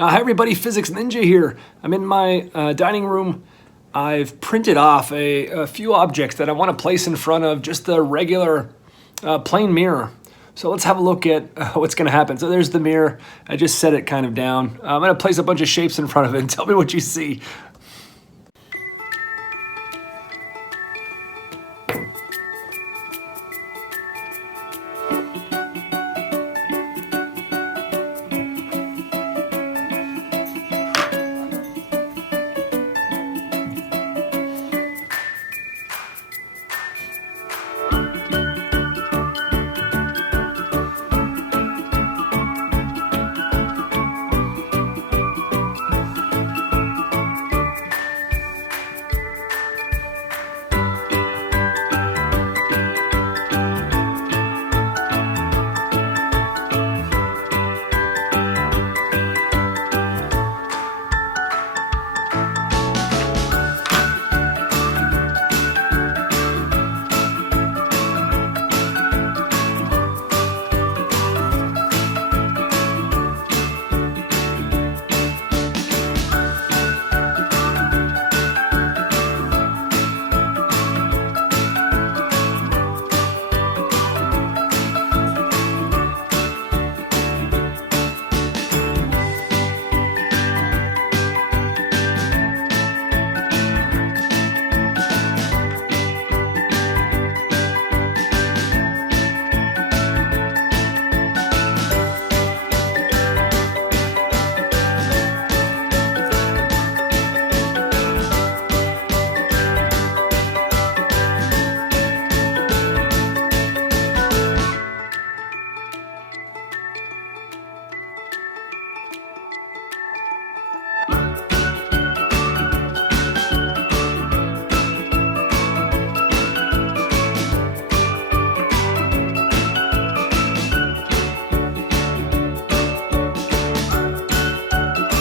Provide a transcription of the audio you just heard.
Hi everybody, Physics Ninja here. I'm in my dining room. I've printed off a few objects that I want to place in front of just the regular plain mirror. So let's have a look at what's going to happen. So there's the mirror. I just set it kind of down. I'm going to place a bunch of shapes in front of it and tell me what you see.